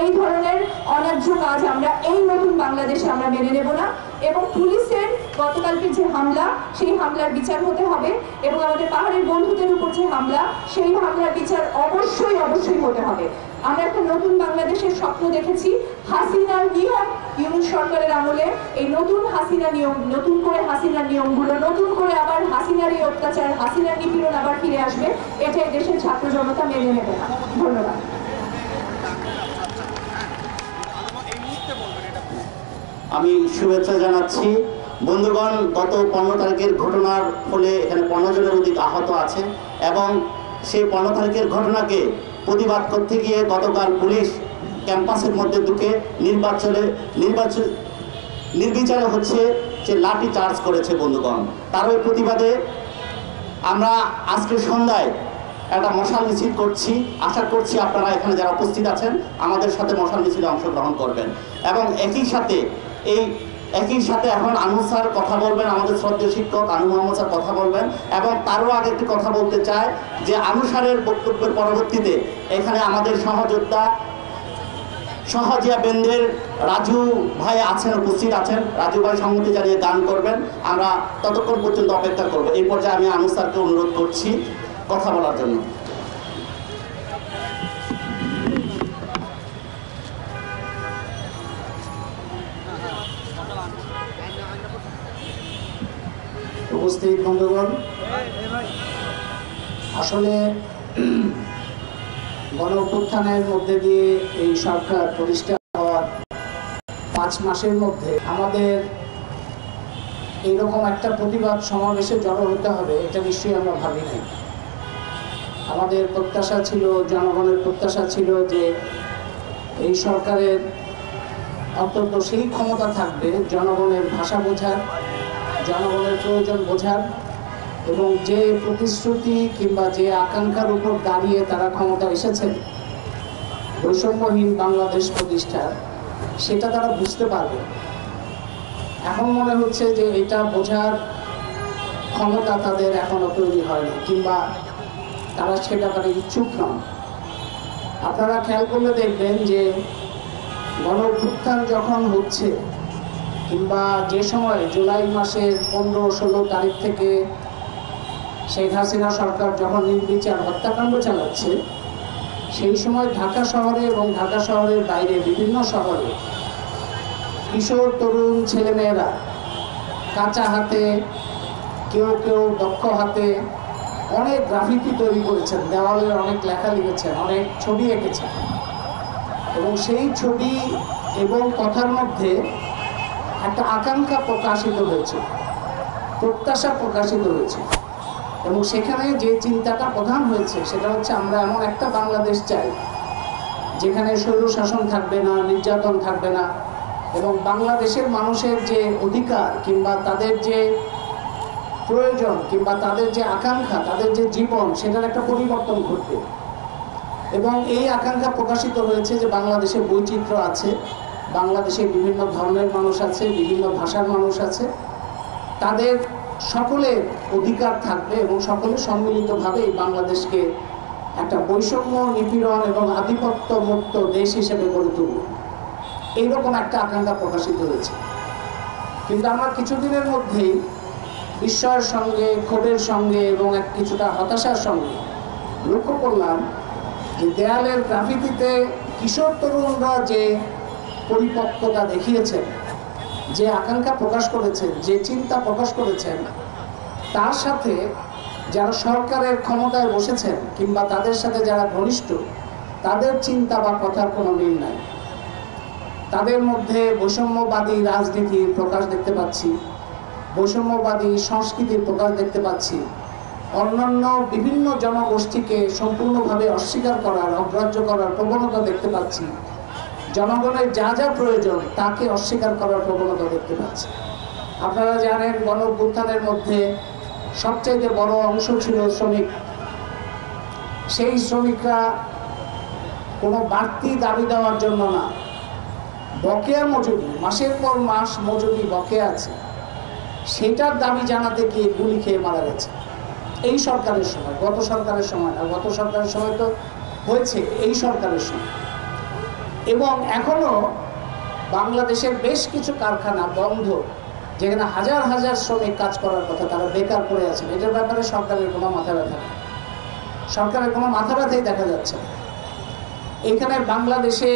এই ধরনের অন্যায্য কাজ আমরা এই নতুন বাংলাদেশে আমরা মেনে নেব না। এবং পুলিশের গতকালকে যে হামলা, সেই হামলার বিচার হতে হবে এবং আমাদের পাহাড়ের বন্ধুদের উপর যে হামলা, সেই হামলার বিচার অবশ্যই হতে হবে। আমরা একটা নতুন বাংলাদেশের স্বপ্ন দেখেছি। হাসিনার নিয়ম, ইউনূস সরকারের আমলে এই নতুন হাসিনা নিয়ম, নতুন করে হাসিনার নিয়মগুলো, নতুন করে আবার হাসিনার এই অত্যাচার, হাসিনার নিপীড়ন আবার ফিরে আসবে, এটাই দেশের ছাত্র জনতা মেনে নেবে না। ধন্যবাদ। আমি শুভেচ্ছা জানাচ্ছি। বন্ধুগণ, গত 15 তারিখের ঘটনার ফলে এখানে 15 জনের অধিক আহত আছে এবং সেই 15 তারিখের ঘটনাকে প্রতিবাদ করতে গিয়ে গতকাল পুলিশ ক্যাম্পাসের মধ্যে ঢুকে নির্বিচারে হচ্ছে যে লাঠি চার্জ করেছে বন্ধুগণ। তার ওই প্রতিবাদে আমরা আজকে সন্ধ্যায় একটা মশাল মিছিল করছি। আশা করছি আপনারা এখানে যারা উপস্থিত আছেন আমাদের সাথে মশাল মিছিলে অংশগ্রহণ করবেন এবং একই সাথে এখন আনু স্যার কথা বলবেন, আমাদের শ্রদ্ধেয় শিক্ষক আনু মোহাম্মদ স্যার কথা বলবেন। এবং তারও আগে একটি কথা বলতে চাই যে আনু স্যারের বক্তব্যের পরবর্তীতে এখানে আমাদের সহযোদ্ধা সহজিয়া বেন্দের রাজু ভাই আছেন, উপস্থিত আছেন। রাজু ভাই সম্মতি জানিয়ে গান করবেন। আমরা ততক্ষণ পর্যন্ত অপেক্ষা করব। এই পর্যায়ে আমি আনু স্যারকে অনুরোধ করছি কথা বলার জন্য। উপস্থিত বন্ধুগণ, আসলে গণ অভ্যুত্থানের মধ্যে দিয়ে এই সরকার প্রতিষ্ঠা হওয়ার 5 মাসের মধ্যে আমাদের এইরকম একটা প্রতিবাদ সমাবেশে জড়ো হতে হবে এটা নিশ্চয়ই আমরা ভাবি নাই। আমাদের প্রত্যাশা ছিল, জনগণের প্রত্যাশা ছিল যে এই সরকারের অন্তত সেই ক্ষমতা থাকবে জনগণের ভাষা বোঝার, জনগণের প্রয়োজন বোঝার এবং যে প্রতিশ্রুতি কিংবা যে আকাঙ্ক্ষার উপর দাঁড়িয়ে তারা ক্ষমতা এসেছে বৈষম্যহীন বাংলাদেশ প্রতিষ্ঠার, সেটা তারা বুঝতে পারবে। এখন মনে হচ্ছে যে এটা বোঝার ক্ষমতা তাদের এখনো তৈরি হয়নি কিংবা তারা সে ব্যাপারে ইচ্ছুক নন। আপনারা খেয়াল করলে দেখবেন যে গণ অভ্যুত্থান যখন হচ্ছে কিংবা যে সময় জুলাই মাসের 15-16 তারিখ থেকে শেখ হাসিনা সরকার যখন নির্বিচার হত্যাকাণ্ড চালাচ্ছে, সেই সময় ঢাকা শহরে এবং ঢাকা শহরের বাইরে বিভিন্ন শহরে কিশোর তরুণ ছেলেমেয়েরা কাঁচা হাতে, কেউ কেউ দক্ষ হাতে অনেক গ্রাফিতি তৈরি করেছেন, দেওয়ালে অনেক লেখা লিখেছেন, অনেক ছবি এঁকেছেন এবং সেই ছবি এবং কথার মধ্যে একটা আকাঙ্ক্ষা প্রকাশিত হয়েছে, প্রত্যাশা প্রকাশিত হয়েছে এবং সেখানে যে চিন্তাটা প্রধান হয়েছে সেটা হচ্ছে আমরা এমন একটা বাংলাদেশ চাই যেখানে স্বৈরশাসন থাকবে না, নির্যাতন থাকবে না এবং বাংলাদেশের মানুষের যে অধিকার কিংবা তাদের যে প্রয়োজন কিংবা তাদের যে আকাঙ্ক্ষা, তাদের যে জীবন, সেটার একটা পরিবর্তন ঘটবে। এবং এই আকাঙ্ক্ষা প্রকাশিত হয়েছে যে বাংলাদেশে বৈচিত্র্য আছে, বাংলাদেশে বিভিন্ন ধর্মের মানুষ আছে, বিভিন্ন ভাষার মানুষ আছে, তাদের সকলের অধিকার থাকবে এবং সকলে সম্মিলিতভাবে এই বাংলাদেশকে একটা বৈষম্য, নিপীড়ন এবং আধিপত্য মুক্ত দেশ হিসেবে গড়ে তুলবে। এইরকম একটা আকাঙ্ক্ষা প্রকাশিত হয়েছে। কিন্তু আমরা কিছুদিনের মধ্যেই বিস্ময়ের সঙ্গে, ক্ষোভের সঙ্গে এবং কিছুটা হতাশার সঙ্গে লক্ষ্য করলাম যে দেয়ালের গ্রাফিতিতে কিশোর তরুণরা যে পরিপক্কতা দেখিয়েছেন, যে আকাঙ্ক্ষা প্রকাশ করেছেন, যে চিন্তা প্রকাশ করেছেন, তার সাথে যারা সরকারের ক্ষমতায় বসেছেন কিংবা তাদের সাথে যারা ঘনিষ্ঠ, তাদের চিন্তা বা কথার কোনো মিল নাই। তাদের মধ্যে বৈষম্যবাদী রাজনীতির প্রকাশ দেখতে পাচ্ছি, বৈষম্যবাদী সংস্কৃতির প্রকাশ দেখতে পাচ্ছি, অন্যান্য বিভিন্ন জনগোষ্ঠীকে সম্পূর্ণভাবে অস্বীকার করার, অগ্রাহ্য করার প্রবণতা দেখতে পাচ্ছি, জনগণের যা যা প্রয়োজন তাকে অস্বীকার করার প্রবণতা দেখতে পাচ্ছি। আপনারা জানেন গণ অভ্যুত্থানের মধ্যে সবচেয়ে বড় অংশ ছিল শ্রমিক। সেই শ্রমিকরা কোনো বাড়তি দাবি দেওয়ার জন্য না, বকেয়া মজুরি, মাসের পর মাস মজুরি বকেয়া আছে, সেটার দাবি জানাতে গিয়ে গুলি খেয়ে মারা গেছে এই সরকারের সময়। গত সরকারের সময় না, গত সরকারের সময় তো হয়েছে, এই সরকারের সময়। এবং এখনো বাংলাদেশের বেশ কিছু কারখানা বন্ধ, যেখানে হাজার হাজার শ্রমিক কাজ করার কথা, তারা বেকার পড়ে আছেন। এটার ব্যাপারে সরকারের কোনো মাথা ব্যথা নেই, সরকারের কোনো মাথা ব্যথাই দেখা যাচ্ছে না। এখানে বাংলাদেশে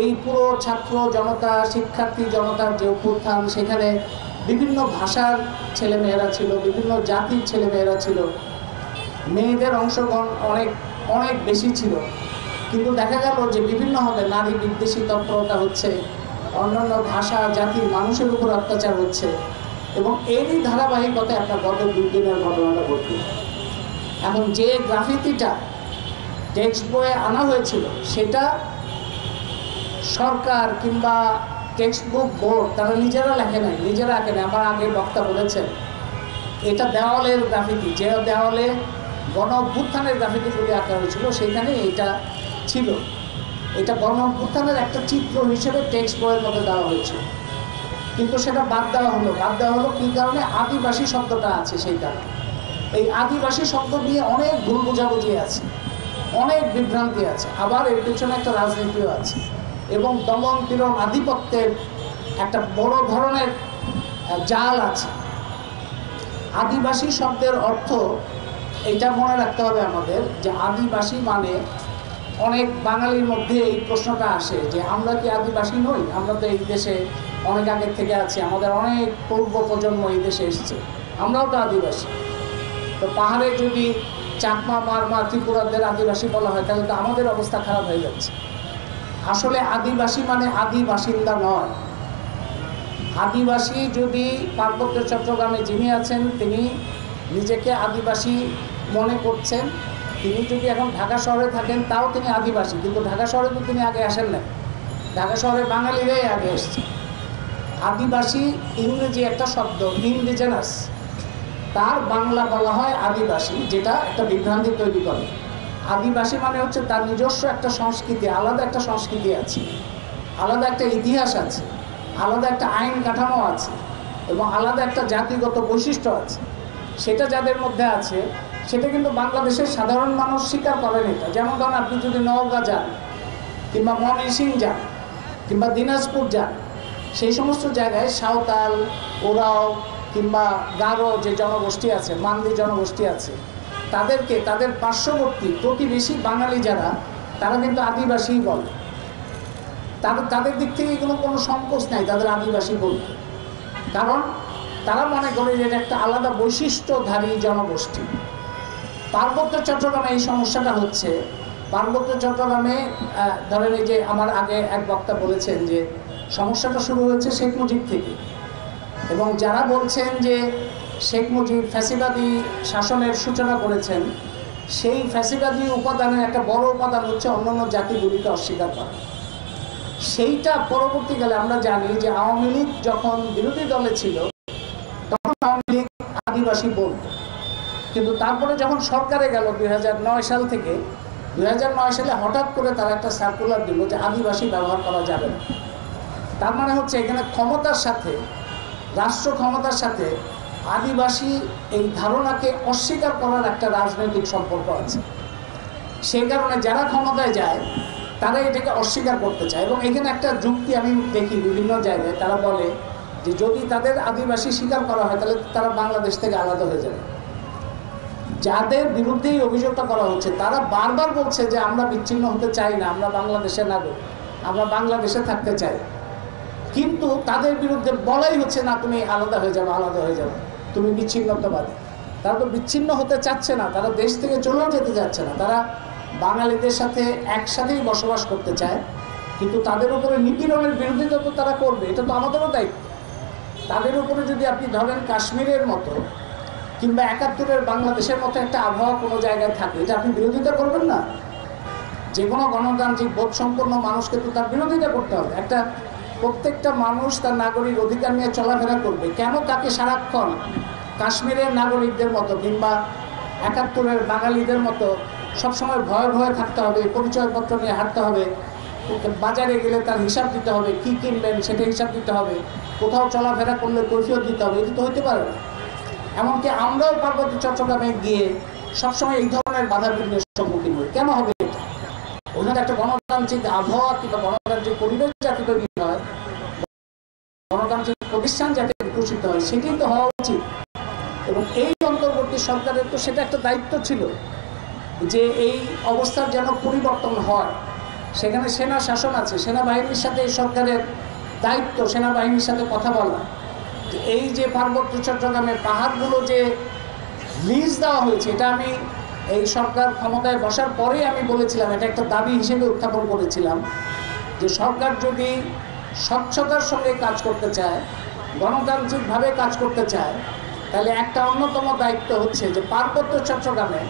এই পুরো ছাত্র জনতা, শিক্ষার্থী জনতার যে অভ্যুত্থান, সেখানে বিভিন্ন ভাষার ছেলেমেয়েরা ছিল, বিভিন্ন জাতির ছেলেমেয়েরা ছিল, মেয়েদের অংশগ্রহণ অনেক অনেক বেশি ছিল। কিন্তু দেখা গেল যে বিভিন্নভাবে নারী বিদ্বেষী তৎপরতা হচ্ছে, অন্যান্য ভাষা জাতির মানুষের উপর অত্যাচার হচ্ছে এবং এরই ধারাবাহিকতায় একটা গত 2 দিনের ঘটনাটা ঘটল। এখন যে গ্রাফিতিটা টেক্সট বইয়ে আনা হয়েছিল সেটা সরকার কিংবা টেক্সট বুক বোর্ড তারা নিজেরা লেখে নাই, নিজেরা আঁকে নাই। আমার আগে বক্তা বলেছেন এটা দেওয়ালের গ্রাফিতি, যে দেওয়ালে গণ অভ্যুত্থানের গ্রাফিতিগুলি আঁকা হয়েছিল সেইখানে এটা ছিল। এটা গণ অভ্যুত্থানের একটা চিত্র হিসেবে টেক্সট বইয়ের মধ্যে দেওয়া হয়েছিল, কিন্তু সেটা বাদ দেওয়া হলো কী কারণে? আদিবাসী শব্দটা আছে সেই কারণে। এই আদিবাসী শব্দ নিয়ে অনেক ভুল বোঝাবুঝি আছে, অনেক বিভ্রান্তি আছে, আবার এর পিছনে একটা রাজনীতিও আছে এবং দমন পীড়ন আধিপত্যের একটা বড় ধরনের জাল আছে। আদিবাসী শব্দের অর্থ এটা মনে রাখতে হবে আমাদের, যে আদিবাসী মানে অনেক বাঙালির মধ্যে এই প্রশ্নটা আসে যে আমরা কি আদিবাসী নই? আমরা তো এই দেশে অনেক আগের থেকে আছি, আমাদের অনেক পূর্ব প্রজন্ম এই দেশে এসছে, আমরাও তো আদিবাসী। তো পাহাড়ে যদি চাকমা, মারমা, ত্রিপুরাদের আদিবাসী বলা হয় তাহলে তো আমাদের অবস্থা খারাপ হয়ে যাচ্ছে। আসলে আদিবাসী মানে আদি বাসিন্দা নয়। আদিবাসী যদি পার্বত্য চট্টগ্রামে যিনি আছেন তিনি নিজেকে আদিবাসী মনে করছেন, তিনি যদি এখন ঢাকা শহরে থাকেন তাও তিনি আদিবাসী, কিন্তু ঢাকা শহরে তো তিনি আগে আসেন না, ঢাকা শহরে বাঙালিরাই আগে এসছে। আদিবাসী ইংরেজি একটা শব্দ ইন্ডিজেনাস, তার বাংলা বলা হয় আদিবাসী, যেটা একটা বিভ্রান্তি তৈরি করে। আদিবাসী মানে হচ্ছে তার নিজস্ব একটা সংস্কৃতি, আলাদা একটা সংস্কৃতি আছে, আলাদা একটা ইতিহাস আছে, আলাদা একটা আইন কাঠামো আছে এবং আলাদা একটা জাতিগত বৈশিষ্ট্য আছে। সেটা যাদের মধ্যে আছে সেটা কিন্তু বাংলাদেশের সাধারণ মানুষ স্বীকার করেন এটা। যেমন ধরুন আপনি যদি নওগাঁ যান কিংবা ময়মনসিংহ যান কিংবা দিনাজপুর যান, সেই সমস্ত জায়গায় সাঁওতাল, ওরাও কিংবা গারো যে জনগোষ্ঠী আছে, মান্দি জনগোষ্ঠী আছে, তাদেরকে তাদের পার্শ্ববর্তী প্রতিবেশী বাঙালি যারা, তারা কিন্তু আদিবাসী বলে। তাদের দিক থেকে কোনো সংকোচ নাই তাদের আদিবাসী বলতে, কারণ তারা মনে করে যে এটা একটা আলাদা বৈশিষ্ট্যধারী জনগোষ্ঠী। পার্বত্য চট্টগ্রামে এই সমস্যাটা হচ্ছে। পার্বত্য চট্টগ্রামে ধরেন এই যে আমার আগে এক বক্তা বলেছেন যে সমস্যাটা শুরু হয়েছে শেখ মুজিব থেকে, এবং যারা বলছেন যে শেখ মুজিব ফ্যাসিবাদী শাসনের সূচনা করেছেন, সেই ফ্যাসিবাদী উপাদানের একটা বড় উপাদান হচ্ছে অন্যান্য জাতিগুলিকে অস্বীকার করা। সেইটা পরবর্তীকালে আমরা জানি যে আওয়ামী লীগ যখন বিরোধী দলে ছিল তখন আওয়ামী লীগ আদিবাসী বলত, কিন্তু তারপরে যখন সরকারে গেল 2009 সাল থেকে, 2009 সালে হঠাৎ করে তারা একটা সার্কুলার দিল যে আদিবাসী ব্যবহার করা যাবে না। তার মানে হচ্ছে এখানে ক্ষমতার সাথে, রাষ্ট্র ক্ষমতার সাথে আদিবাসী এই ধারণাকে অস্বীকার করার একটা রাজনৈতিক সম্পর্ক আছে। সেই কারণে যারা ক্ষমতায় যায় তারা এটাকে অস্বীকার করতে চায়, এবং এখানে একটা যুক্তি আমি দেখি বিভিন্ন জায়গায়, তারা বলে যে যদি তাদের আদিবাসী স্বীকার করা হয় তাহলে তারা বাংলাদেশ থেকে আলাদা হয়ে যাবে। যাদের বিরুদ্ধে এই অভিযোগটা করা হচ্ছে তারা বারবার বলছে যে আমরা বিচ্ছিন্ন হতে চাই না, আমরা বাংলাদেশে নাগরিক, আমরা বাংলাদেশে থাকতে চাই, কিন্তু তাদের বিরুদ্ধে বলাই হচ্ছে না তুমি আলাদা হয়ে যাবে, আলাদা হয়ে যাবে, তুমি বিচ্ছিন্নতাবাদী। তারা তো বিচ্ছিন্ন হতে চাচ্ছে না, তারা দেশ থেকে চলেও যেতে চাচ্ছে না, তারা বাঙালিদের সাথে একসাথেই বসবাস করতে চায়, কিন্তু তাদের উপরে নিপীড়নের বিরোধিতা তো তারা করবে, এটা তো আমাদেরও দায়িত্ব। তাদের উপরে যদি আপনি ধরেন কাশ্মীরের মতো কিংবা ৭১-এর বাংলাদেশের মতো একটা আবহাওয়া কোনো জায়গায় থাকে, এটা আপনি বিরোধিতা করবেন না? যে কোনো গণতান্ত্রিক বোধসম্পন্ন মানুষকে তো তার বিরোধিতা করতে হবে। প্রত্যেকটা মানুষ তার নাগরিক অধিকার নিয়ে চলাফেরা করবে, কেন তাকে সারাক্ষণ কাশ্মীরের নাগরিকদের মতো কিংবা ৭১-এর বাঙালিদের মতো সবসময় ভয়ে ভয়ে থাকতে হবে, পরিচয়পত্র নিয়ে হাঁটতে হবে, বাজারে গেলে তার হিসাব দিতে হবে, কি কিনবেন সেটা হিসাব দিতে হবে, কোথাও চলাফেরা করলে কৈফিয়ত দিতে হবে? এটা তো হইতে পারে না। এমনকি আমরাও পার্বত্য চট্টগ্রামে গিয়ে সবসময় এই ধরনের বাধা বিঘ্নের সম্মুখীন হই। কেন হবে এটা? ওখানে একটা গণতান্ত্রিক আবহাওয়া কিংবা গণতান্ত্রিক পরিবেশ যাতে তৈরি হয়, গণতান্ত্রিক প্রতিষ্ঠান যাতে বিকশিত হয়, সেটাই তো হওয়া উচিত। এবং এই অন্তর্বর্তী সরকারের তো সেটা একটা দায়িত্ব ছিল যে এই অবস্থার যেন পরিবর্তন হয়। সেখানে সেনা শাসন আছে, সেনাবাহিনীর সাথে এই সরকারের দায়িত্ব সেনাবাহিনীর সাথে কথা বলা। এই যে পার্বত্য চট্টগ্রামের পাহাড়গুলো যে লিজ দেওয়া হয়েছে, এটা আমি এই সরকার ক্ষমতায় বসার পরেই আমি বলেছিলাম, এটা একটা দাবি হিসেবে উত্থাপন করেছিলাম যে সরকার যদি স্বচ্ছতার সঙ্গে কাজ করতে চায়, গণতান্ত্রিকভাবে কাজ করতে চায়, তাহলে একটা অন্যতম দায়িত্ব হচ্ছে যে পার্বত্য চট্টগ্রামে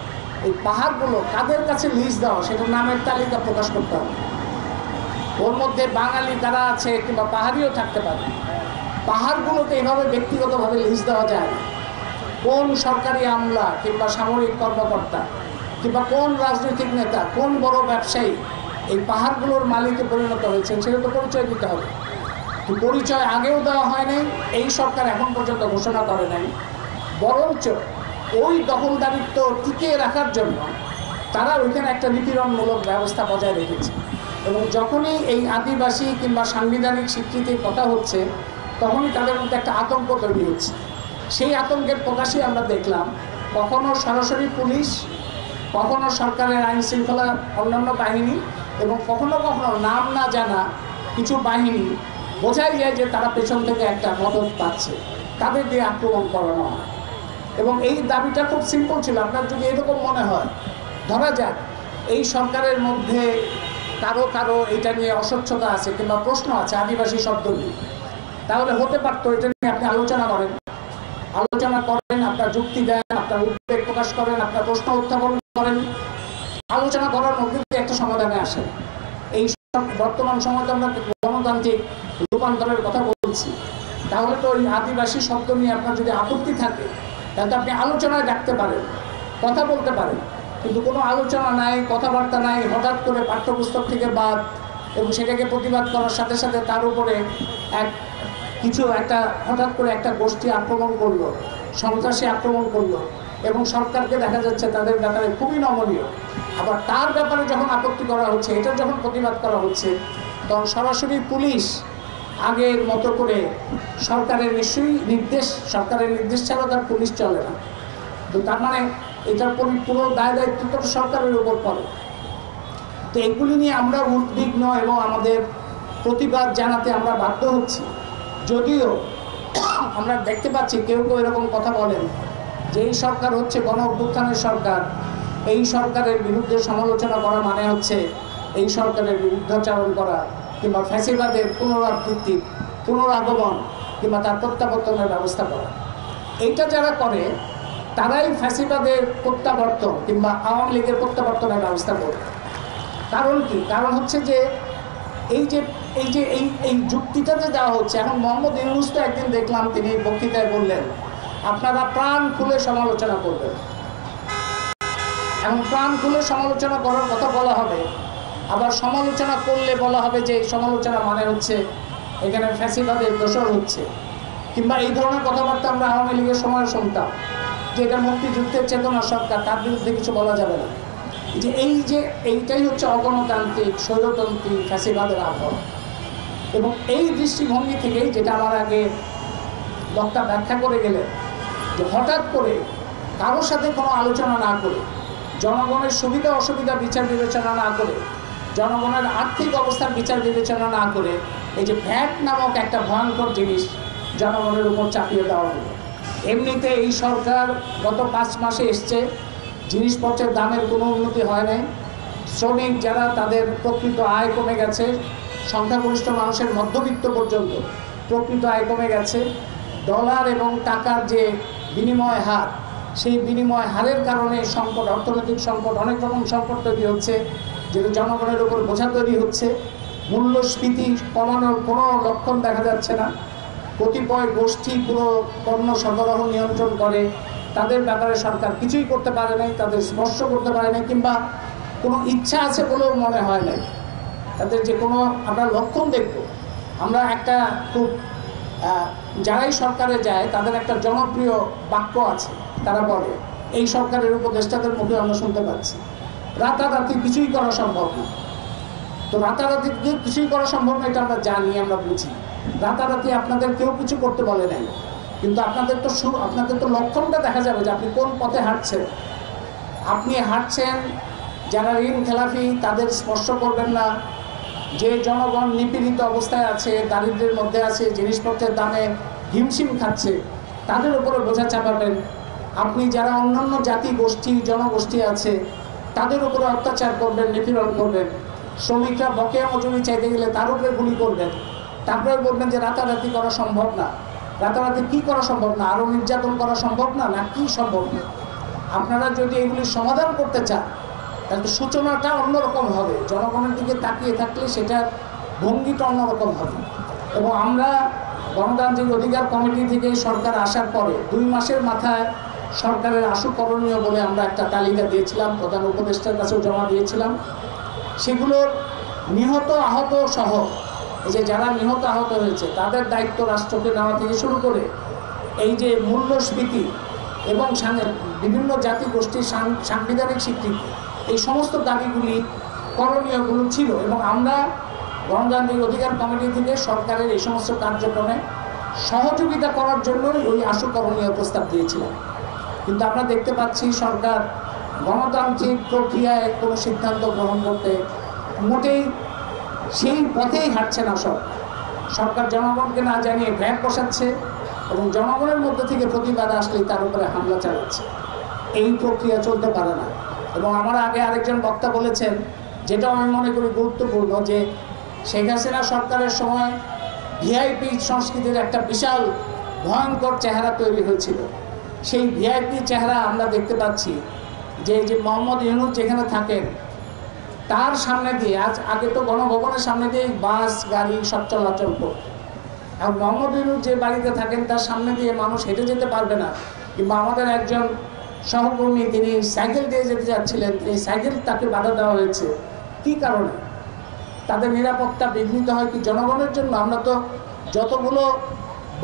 এই পাহাড়গুলো কাদের কাছে লিজ দেওয়া সেটার নামের তালিকা প্রকাশ করতে হবে। ওর মধ্যে বাঙালি যারা আছে কিংবা পাহাড়িও থাকতে পারে। পাহাড়গুলোকে এইভাবে ব্যক্তিগতভাবে লিজ দেওয়া যায় না। কোন সরকারি আমলা কিংবা সামরিক কর্মকর্তা কিংবা কোন রাজনৈতিক নেতা, কোন বড় ব্যবসায়ী এই পাহাড়গুলোর মালিকে পরিণত হয়েছেন সেটা তো পরিচয় দিতে হবে। তো পরিচয় আগেও দেওয়া হয়নি, এই সরকার এখন পর্যন্ত ঘোষণা করে নাই। বরঞ্চ ওই দখলদারিত্ব টিকিয়ে রাখার জন্য তারা ওইখানে একটা নিপীড়নমূলক ব্যবস্থা বজায় রেখেছে। এবং যখনই এই আদিবাসী কিংবা সাংবিধানিক স্বীকৃতির কথা হচ্ছে তখনই তাদের মধ্যে একটা আতঙ্ক তৈরি হচ্ছে। সেই আতঙ্কের প্রকাশই আমরা দেখলাম, কখনো সরাসরি পুলিশ, কখনো সরকারের আইন শৃঙ্খলা অন্যান্য বাহিনী এবং কখনো কখনো নাম না জানা কিছু বাহিনী, বোঝাই যায় যে তারা পেছন থেকে একটা মদত পাচ্ছে, তাদের দিয়ে আক্রমণ করানো হয়। এবং এই দাবিটা খুব সিম্পল ছিল। আপনার যদি এরকম মনে হয়, ধরা যাক এই সরকারের মধ্যে কারো কারো এটা নিয়ে অস্বচ্ছতা আছে কিংবা প্রশ্ন আছে আদিবাসী শব্দ নিয়ে, তাহলে হতে পারতো এটা নিয়ে আপনি আলোচনা করেন, আপনার যুক্তি দেন, আপনার উদ্বেগ প্রকাশ করেন, আপনার প্রশ্ন উত্থাপন করেন, আলোচনা করার মধ্যে দিয়ে একটা সমাধানে আসেন। এই বর্তমান সময় তো আমরা গণতান্ত্রিক রূপান্তরের কথা বলছি, তাহলে তো ওই আদিবাসী শব্দ নিয়ে আপনার যদি আপত্তি থাকে তাহলে আপনি আলোচনায় ডাকতে পারেন, কথা বলতে পারেন। কিন্তু কোনো আলোচনা নাই, কথাবার্তা নাই, হঠাৎ করে পাঠ্যপুস্তক থেকে বাদ, এবং সেটাকে প্রতিবাদ করার সাথে সাথে তার উপরে একটা হঠাৎ করে একটা গোষ্ঠী আক্রমণ করলো, সন্ত্রাসী আক্রমণ করলো, এবং সরকারকে দেখা যাচ্ছে তাদের ব্যাপারে খুবই নমনীয়। আবার তার ব্যাপারে যখন আপত্তি করা হচ্ছে, এটার যখন প্রতিবাদ করা হচ্ছে, তখন সরাসরি পুলিশ আগের মতো করে সরকারের নির্দেশ ছাড়া তার পুলিশ চলে না। তো তার মানে এটার পুরো দায় দায়িত্ব তো সরকারের উপর পড়ে। তো এগুলি নিয়ে আমরা উদ্বিগ্ন এবং আমাদের প্রতিবাদ জানাতে আমরা বাধ্য হচ্ছি। যদিও আমরা দেখতে পাচ্ছি কেউ কেউ এরকম কথা বলেন যে এই সরকার হচ্ছে গণ অভ্যুত্থানের সরকার, এই সরকারের বিরুদ্ধে সমালোচনা করা মানে হচ্ছে এই সরকারের বিরুদ্ধাচরণ করা কিংবা ফ্যাসিবাদের পুনরাগমন কিংবা তার প্রত্যাবর্তনের ব্যবস্থা করা। এইটা যারা করে তারাই ফ্যাসিবাদের প্রত্যাবর্তন কিংবা আওয়ামী লীগের প্রত্যাবর্তনের ব্যবস্থা করে। কারণ কি? কারণ হচ্ছে যে এই যুক্তিটাতে দেওয়া হচ্ছে। এখন মোহাম্মদ ইউনূস তো একদিন দেখলাম তিনি বক্তৃতায় বললেন আপনারা প্রাণ খুলে সমালোচনা করবেন। এখন প্রাণ খুলে সমালোচনা করার কথা বলা হবে, আবার সমালোচনা করলে বলা হবে যে এই সমালোচনা মানে হচ্ছে এখানে ফ্যাসিবাদের দোষর হচ্ছে, কিংবা এই ধরনের কথাবার্তা আমরা আওয়ামী লীগের সময় শুনতাম যে এটা মুক্তিযুদ্ধের চেতনা সরকার, তার বিরুদ্ধে কিছু বলা যাবে না। এইটাই হচ্ছে অগণতান্ত্রিক স্বৈরতন্ত্রী ফ্যাসিবাদের আবহাওয়া। এবং এই দৃষ্টিভঙ্গি থেকেই, যেটা আমার আগে বক্তা ব্যাখ্যা করে গেলেন, যে হঠাৎ করে কারোর সাথে কোনো আলোচনা না করে, জনগণের সুবিধা অসুবিধা বিচার বিবেচনা না করে, জনগণের আর্থিক অবস্থার বিচার বিবেচনা না করে এই যে ভ্যাট নামক একটা ভয়ঙ্কর জিনিস জনগণের উপর চাপিয়ে দেওয়া হলো। এমনিতে এই সরকার গত 5 মাসে এসছে, জিনিসপত্রের দামের কোনো উন্নতি হয় নাই, শ্রমিক যারা তাদের প্রকৃত আয় কমে গেছে, সংখ্যাগরিষ্ঠ মানুষের মধ্যবিত্ত পর্যন্ত প্রকৃত আয় কমে গেছে, ডলার এবং টাকার যে বিনিময় হার, সেই বিনিময় হারের কারণে সংকট, অর্থনৈতিক সংকট, অনেক রকম সংকট তৈরি হচ্ছে, যেটা জনগণের উপর বোঝা তৈরি হচ্ছে। মূল্যস্ফীতি কমানোর কোনো লক্ষণ দেখা যাচ্ছে না। কতিপয় গোষ্ঠী পুরো পণ্য সরবরাহ নিয়ন্ত্রণ করে, তাদের ব্যাপারে সরকার কিছুই করতে পারে নাই, তাদের স্পর্শ করতে পারে নাই, কিংবা কোনো ইচ্ছা আছে বলেও মনে হয় নাই তাদের যে কোনো আমরা লক্ষণ দেখব। আমরা একটা খুব যারাই সরকারে যায় তাদের একটা জনপ্রিয় বাক্য আছে, তারা বলে, এই সরকারের উপদেষ্টাদের মুখে আমরা শুনতে পাচ্ছি, রাতারাতি কিছুই করা সম্ভব না। তো রাতারাতি কিছুই করা সম্ভব না এটা আমরা জানি, আমরা বুঝি। রাতারাতি আপনাদের কেউ কিছু করতে বলে নাই, কিন্তু আপনাদের তো লক্ষণটা দেখা যাবে যে আপনি কোন পথে হাঁটছেন। আপনি হাঁটছেন যারা ঋণ খেলাফি তাদের স্পর্শ করবেন না, যে জনগণ নিপীড়িত অবস্থায় আছে, দারিদ্র্যের মধ্যে আছে, জিনিসপত্রের দামে হিমশিম খাচ্ছে, তাদের উপরে বোঝা চাপাবেন। আপনি যারা অন্যান্য জাতি গোষ্ঠী জনগোষ্ঠী আছে তাদের উপরে অত্যাচার করবেন, নিপীড়ন করবেন। শ্রমিকরা বকেয়া মজুরি চাইতে গেলে তার উপরে গুলি করবেন। তারপরে বলবেন যে রাতারাতি করা সম্ভব না। রাতারাতি কি করা সম্ভব না? আরও নির্যাতন করা সম্ভব না? না কি সম্ভব না? আপনারা যদি এগুলি সমাধান করতে চান তাহলে সূচনাটা অন্যরকম হবে, জনগণের দিকে তাকিয়ে থাকলে সেটার ভঙ্গিটা অন্যরকম হবে। এবং আমরা গণতান্ত্রিক অধিকার কমিটি থেকে সরকার আসার পরে 2 মাসের মাথায় সরকারের আশু করণীয় বলে আমরা একটা তালিকা দিয়েছিলাম, প্রধান উপদেষ্টার কাছেও জমা দিয়েছিলাম। সেগুলোর নিহত আহত সহ এই যে যারা নিহত আহত হয়েছে তাদের দায়িত্ব রাষ্ট্রকে নেওয়া থেকে শুরু করে এই যে মূল্যস্ফীতি এবং বিভিন্ন জাতিগোষ্ঠীর সাংবিধানিক স্বীকৃতি, এই সমস্ত দাবিগুলি করণীয়গুলো ছিল। এবং আমরা গণতান্ত্রিক অধিকার কমিটি থেকে সরকারের এই সমস্ত কার্যক্রমে সহযোগিতা করার জন্য ওই আশু করণীয় প্রস্তাব দিয়েছিলাম। কিন্তু আমরা দেখতে পাচ্ছি সরকার গণতান্ত্রিক প্রক্রিয়ায় কোনো সিদ্ধান্ত গ্রহণ করতে মোটেই সেই পথেই হাঁটছে না। সরকার জনগণকে না জানিয়ে ভ্যাট বসাচ্ছে এবং জনগণের মধ্যে থেকে প্রতিবাদ আসলেই তার উপরে হামলা চালাচ্ছে। এই প্রক্রিয়া চলতে পারে না। এবং আমার আগে আরেকজন বক্তা বলেছেন, যেটা আমি মনে করি গুরুত্বপূর্ণ, যে শেখ হাসিনা সরকারের সময় ভিআইপি সংস্কৃতির একটা বিশাল ভয়ঙ্কর চেহারা তৈরি হয়েছিল। সেই ভিআইপি চেহারা আমরা দেখতে পাচ্ছি যে মোহাম্মদ ইউনূস যেখানে থাকেন তার সামনে দিয়ে আগে তো গণভবনের সামনে দিয়ে বাস গাড়ি সব চলাচল করত। আর মোহাম্মদ ইউনূস যে বাড়িতে থাকেন তার সামনে দিয়ে মানুষ হেঁটে যেতে পারবে না। কিংবা আমাদের একজন সহকর্মী তিনি সাইকেল দিয়ে যেতে যাচ্ছিলেন, এই সাইকেল তাকে বাধা দেওয়া হয়েছে। কী কারণে? তাদের নিরাপত্তা বিঘ্নিত হয় কি জনগণের জন্য? আমরা তো যতগুলো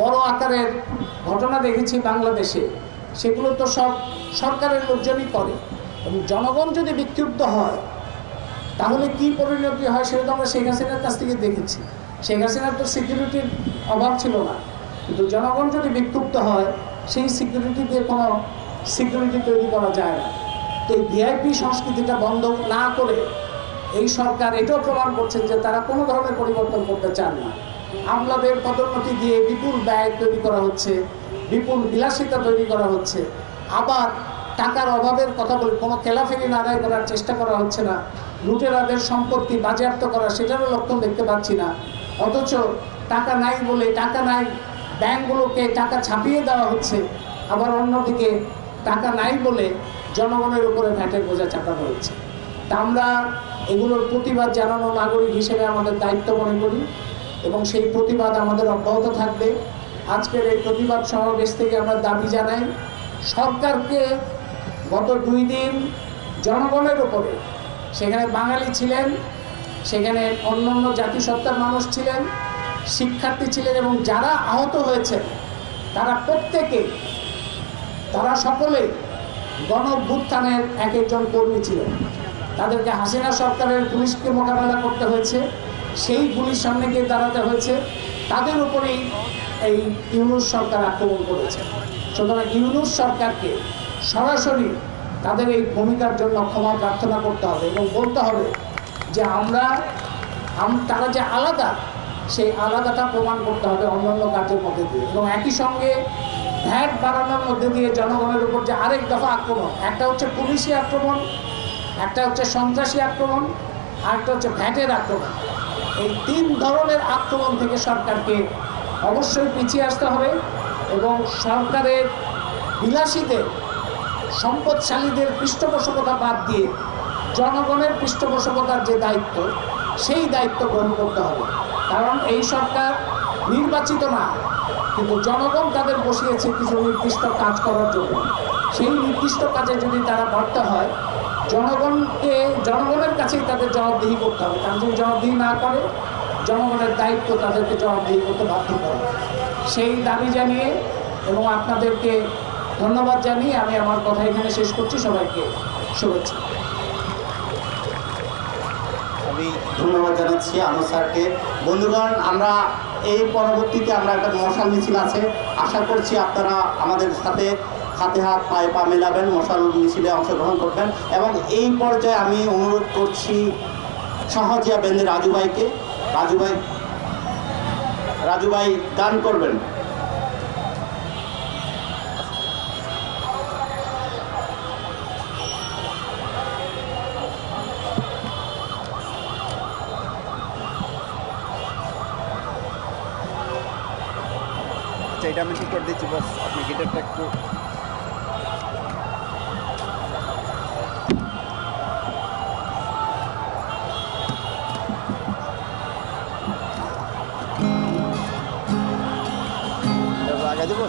বড় আকারের ঘটনা দেখেছি বাংলাদেশে, সেগুলো তো সব সরকারের লোকজনই করে। এবং জনগণ যদি বিক্ষুব্ধ হয় তাহলে কি পরিণতি হয় সেটা তো আমরা শেখ হাসিনার কাছ থেকে দেখেছি। শেখ হাসিনার তো সিকিউরিটির অভাব ছিল না, কিন্তু জনগণ যদি বিক্ষুব্ধ হয় সেই সিকিউরিটি দিয়ে কোনো সিকিউরিটি তৈরি করা যায় না। তো এই ভিআইপি সংস্কৃতিটা বন্ধ না করে এই সরকার এটাও প্রমাণ করছেন যে তারা কোনো ধরনের পরিবর্তন করতে চান না। আমলাদের পদোন্নতি দিয়ে বিপুল ব্যয় তৈরি করা হচ্ছে, বিপুল বিলাসিতা তৈরি করা হচ্ছে। আবার টাকার অভাবের কথা বলে কোনো খেলাফেরি আদায় করার চেষ্টা করা হচ্ছে না। লুটেরাদের সম্পত্তি বাজেয়াপ্ত করা, সেটারও লক্ষণ দেখতে পাচ্ছি না। অথচ টাকা নাই বলে, টাকা নাই, ব্যাংকগুলোকে টাকা ছাপিয়ে দেওয়া হচ্ছে। আবার অন্যদিকে টাকা নাই বলে জনগণের উপরে ভ্যাটের বোঝা চাপানো হচ্ছে। তা আমরা এগুলোর প্রতিবাদ জানানো নাগরিক হিসেবে আমাদের দায়িত্ব মনে করি এবং সেই প্রতিবাদ আমাদের অব্যাহত থাকবে। আজকের এই প্রতিবাদ সমাবেশ থেকে আমরা দাবি জানাই সরকারকে গত 2 দিন জনগণের উপরে, সেখানে বাঙালি ছিলেন, সেখানে অন্যান্য জাতিসত্তার মানুষ ছিলেন, শিক্ষার্থী ছিলেন এবং যারা আহত হয়েছেন তারা প্রত্যেকে, তারা সকলেই গণ-অভ্যুত্থানের এক একজন কর্মী ছিলেন। তাদেরকে হাসিনা সরকারের পুলিশকে মোকাবেলা করতে হয়েছে, সেই পুলিশ সামনে গিয়ে দাঁড়াতে হয়েছে, তাদের উপরেই এই ইউনূস সরকার আক্রমণ করেছে। সুতরাং ইউনূস সরকারকে সরাসরি তাদের এই ভূমিকার জন্য ক্ষমা প্রার্থনা করতে হবে এবং বলতে হবে যে তারা যে আলাদা, সেই আলাদাটা প্রমাণ করতে হবে অন্যান্য কাজের মধ্যে দিয়ে। এবং একই সঙ্গে ভ্যাট বাড়ানোর মধ্যে দিয়ে জনগণের উপর যে আরেক দফা আক্রমণ, একটা হচ্ছে পুলিশি আক্রমণ, একটা হচ্ছে সন্ত্রাসী আক্রমণ, আরেকটা হচ্ছে ভ্যাটের আক্রমণ। এই 3 ধরনের আক্রমণ থেকে সরকারকে অবশ্যই পিছিয়ে আসতে হবে এবং সরকারের বিলাসীদের, সম্পদশালীদের পৃষ্ঠপোষকতা বাদ দিয়ে জনগণের পৃষ্ঠপোষকতার যে দায়িত্ব, সেই দায়িত্ব গ্রহণ করতে হবে। কারণ এই সরকার নির্বাচিত না, কিন্তু জনগণ তাদের বসিয়েছে কিছু নির্দিষ্ট কাজ করার জন্য। সেই নির্দিষ্ট কাজে যদি তারা ব্যর্থ হয়, জনগণের কাছেই তাদের জবাবদিহি করতে হবে। তারা যদি জবাবদিহি না করে, জনগণের দায়িত্ব তাদেরকে জবাবদিহি করতে বাধ্য করে। সেই দাবি জানিয়ে এবং আপনাদেরকে ধন্যবাদ জানিয়ে আমি আমার কথা এখানে শেষ করছি। সবাইকে শুভেচ্ছা। আমি ধন্যবাদ জানাচ্ছি আনোয়ার স্যারকে। বন্ধুগণ, আমরা এই পরবর্তীতে আমরা একটা মশাল মিছিল আছে, আশা করছি আপনারা আমাদের সাথে হাতে হাত পায়ে পা মেলাবেন, মশাল মিছিলে অংশগ্রহণ করবেন। এবং এই পর্যায়ে আমি অনুরোধ করছি সহজিয়া ব্যান্ডের রাজু ভাইকে। রাজু ভাই গান করবেন। এটা আমি ঠিক করে দিচ্ছি বস, আপনি গিটারটা একটু দেবো।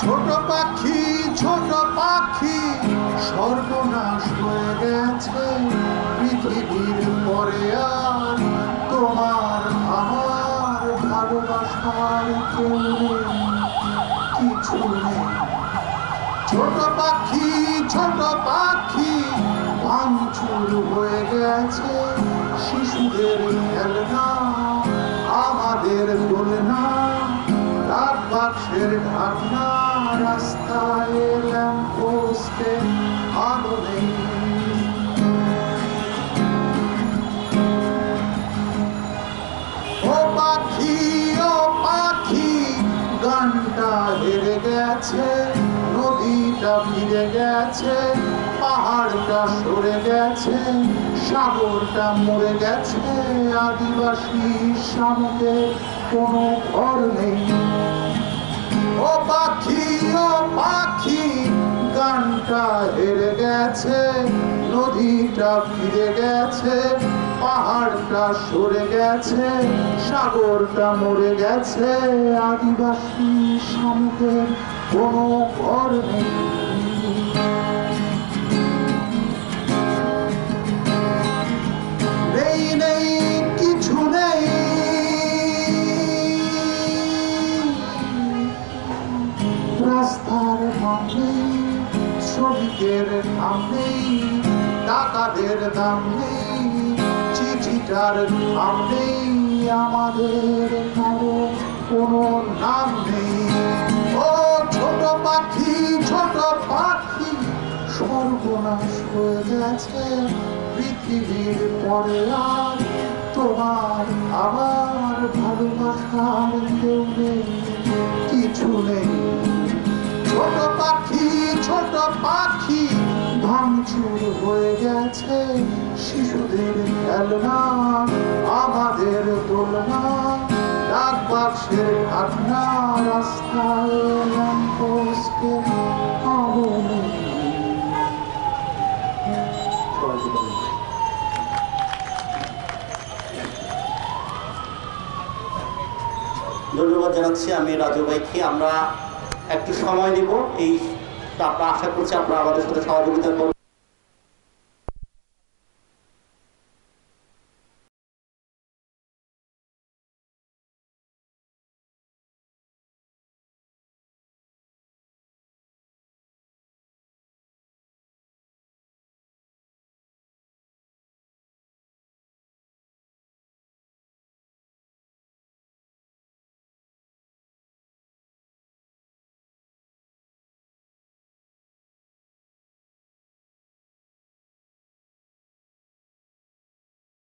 ছোট পাখি সর্বনাশ হয়ে গেছে পৃথিবীর পরে আর তোমার আমার ভালোবাসার কেউ নেই, কিছু নেই। ছোট পাখি ভাঙচুর হয়ে গেছে শিশুদের খেলনা, আমাদের দোলনা, ডাক বাক্সের ঢাকনা, রাস্তায় ল্যাম্প পোস্টে আলো নেই। ও পাখি গানটা হেরে গেছে, নদীটা ফিরে গেছে, পাহাড়টা সরে গেছে, সাগরটা মরে গেছে, আদিবাসী শামুকের কোনো ঘর নেই। ও পাখি গানটা হেরে গেছে, নদীটা ফিরে গেছে, পাহাড়টা সরে গেছে, সাগরটা মরে গেছে, আদিবাসী শামুকের কোনো ঘর নেই। নেই কিছু নেই, রাস্তার নাম নেই, শ্রমিকের নাম নেই, টাকাদের দাম নেই, চিঠিটার নাম নেই, আমাদের কারো কোনো নাম নেই। ও ছোট পাখি সর্বনাশ হয়ে গেছে পৃথিবীর পরে আর তোমার আমার ভালোবাসার কেউ নেই, কিছু নেই। ছোট পাখি ভাঙচুর হয়ে গেছে শিশুদের খেলনা, আমাদের দোলনা, ডাক বাক্সের ঢাকনা, রাস্তায় ল্যাম্প পোস্টে আলো নেই। ধন্যবাদ জানাচ্ছি আমি রাজু ভাইকে। আমরা একটু সময় নিব, এই আপনারা আশা করছি আপনারা আমাদের সাথে সহযোগিতা করবেন।